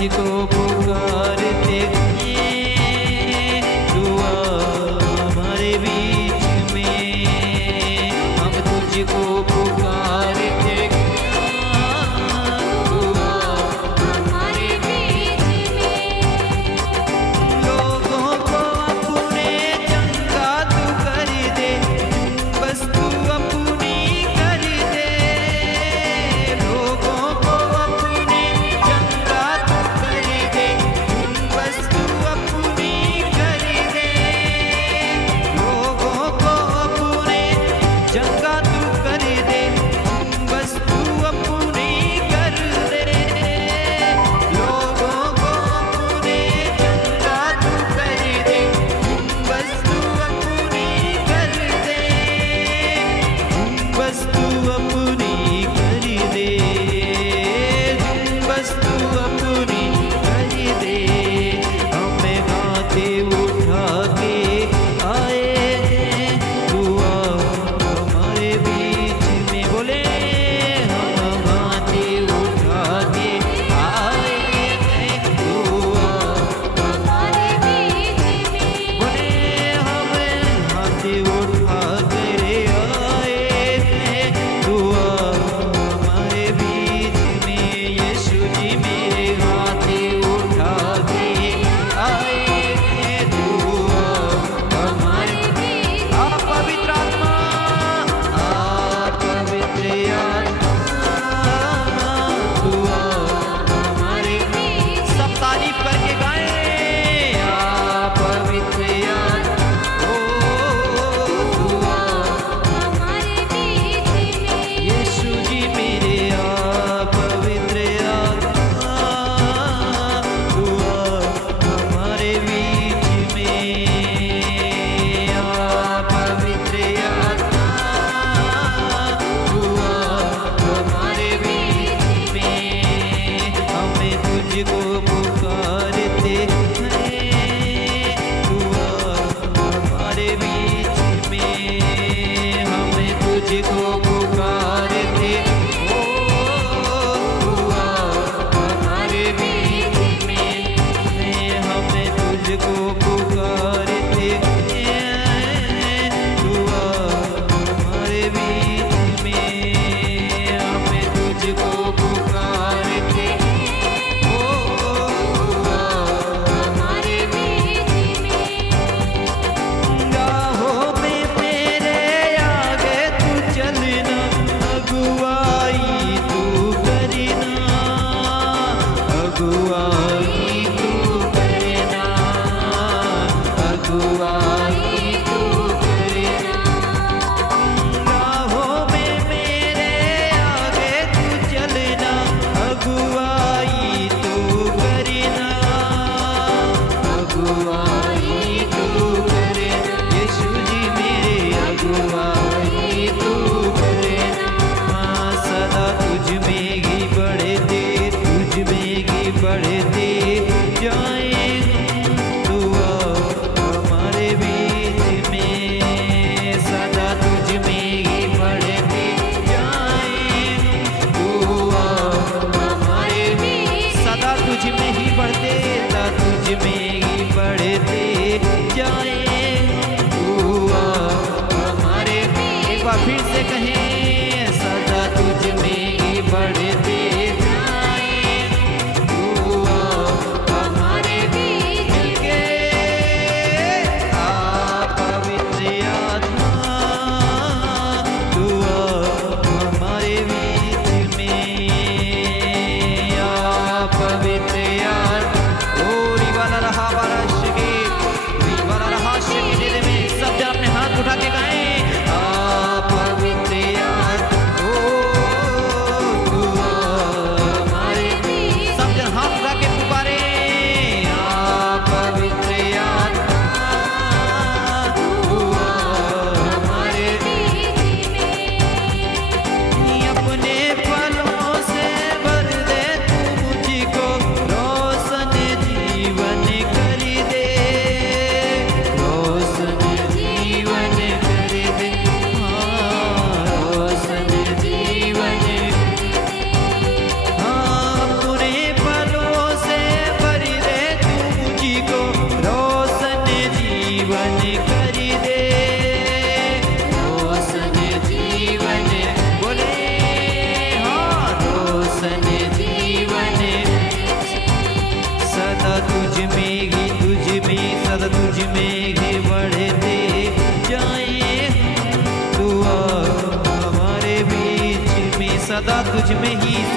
तुझको पुकारते दुआ हमारे बीच में, हम तुझको पुकारते दुआ हमारे बीच में। लोगों को अपने चंगा तू कर दे, बस तू अपनी कर दे। लोगों को अपने चंगा तू कर दे, बस तू अपनी कर दे। लोगों को अपने चंगा तू कर दे, बस तू अपनी कर दे। लोगों को अपने चंगा तू कर दे, बस तू अपनी कर दे। बस तू अपनी कर दे, बस तू अपनी कर दे। हमें गाते उठा के आए हैं दुआ हमारे बीच में। बोले हम गाते उठा के आए हैं दुआ हमारे बीच में। बोले हम गाते उठा कर आए हैं दुआ हमारे बीच में। यीशु जी मेरे गाते उठा के आए हैं दुआ हमारे बीच। आप पवित्र आत्मा, आप पवित्र आत्मा, दुआ हमारे बीच। सब तारीफ करके गाएं। आप पवित्र आत्मा, ओ दुआ हमारे बीच में। यीशु जी मेरे आप पवित्र आत्मा, दुआ हमारे बीच में। आप पवित्र आत्मा, दुआ हमारे बीच में। हमें तुझको पुकारते हैं दुआ हमारे बीच में। हमें तुझको पुकारते ओ दुआ हमारे बीच में। हमें तुझको पुकारते हैं दुआ हमारे बीच में। हमें तुझको पुकारते ओ दुआ हमारे बीच में। राहों में मेरे आगे तू चलना, अगुवाई तू करना, अगुवाई तू करना, अगुवाई तू करना। राहों में मेरे आगे तू चलना, अगुवाई तू करना, अगुवाई तू करना। यीशु जी मेरे अगुवाई तू करना। हाँ, सदा तुझ में ही बढ़ते, तुझ में ही बढ़ते जाए दुआ हमारे बीच में। सदा तुझ में ही बढ़ते जाए दुआ हमारे बीच। सदा तुझ में ही बढ़ते, सदा तुझ में ही बढ़ते जाए दुआ हमारे बीच। एक बार फिर से कहें, सदा तुझ में ही बढ़ते जाए दुआ हमारे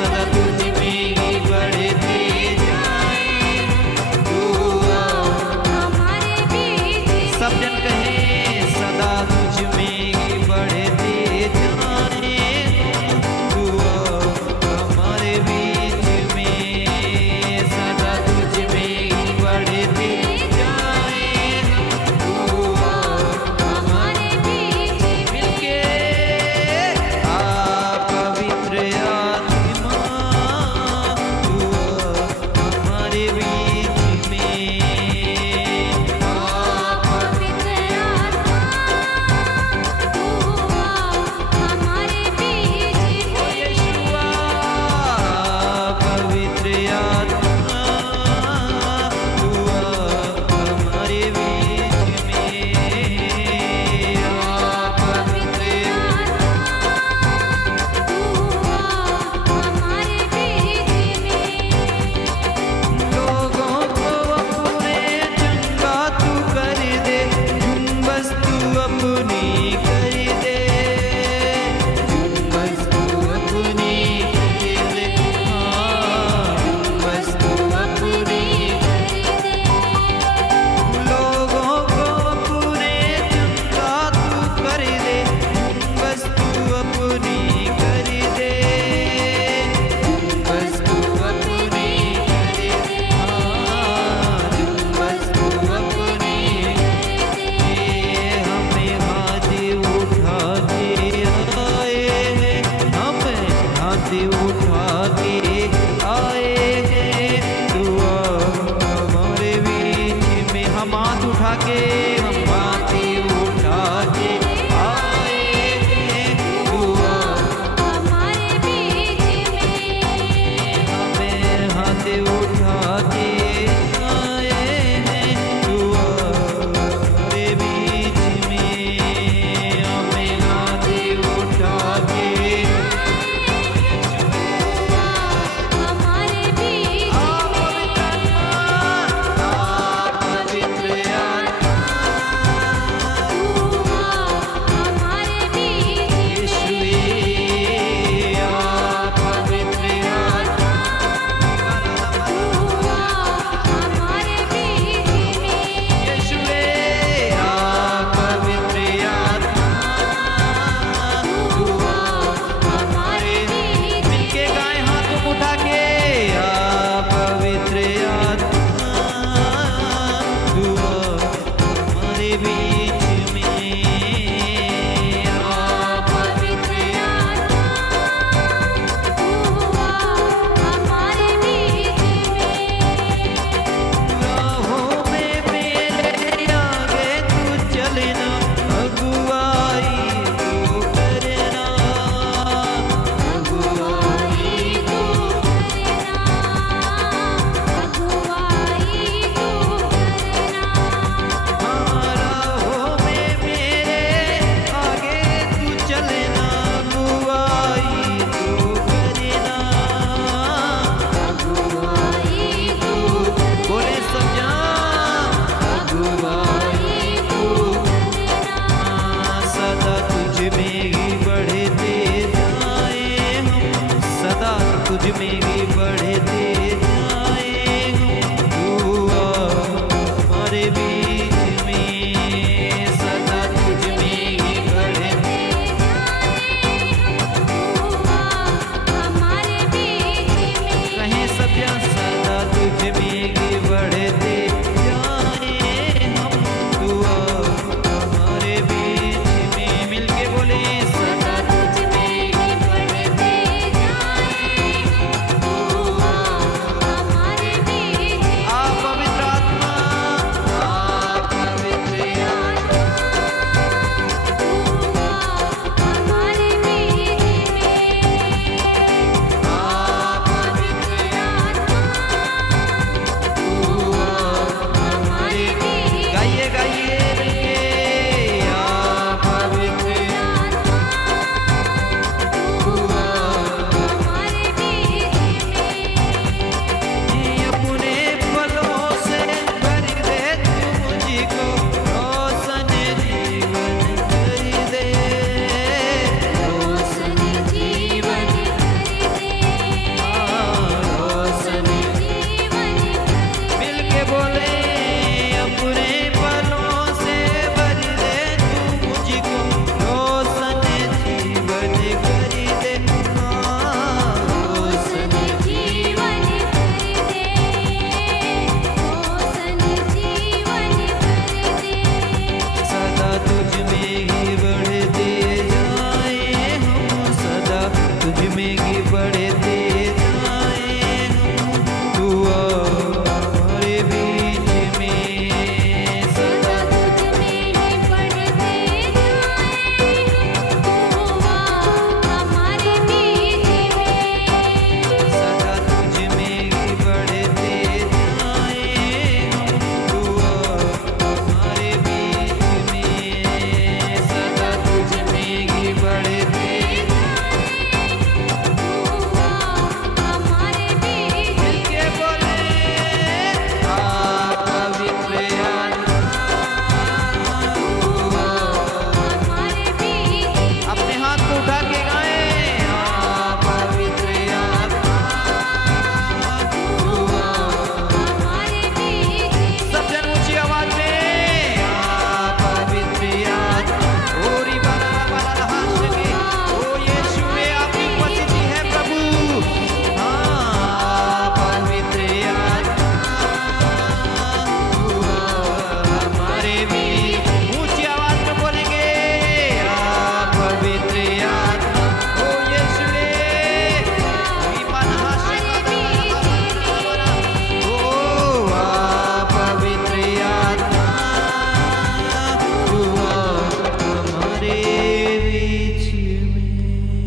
सदा तू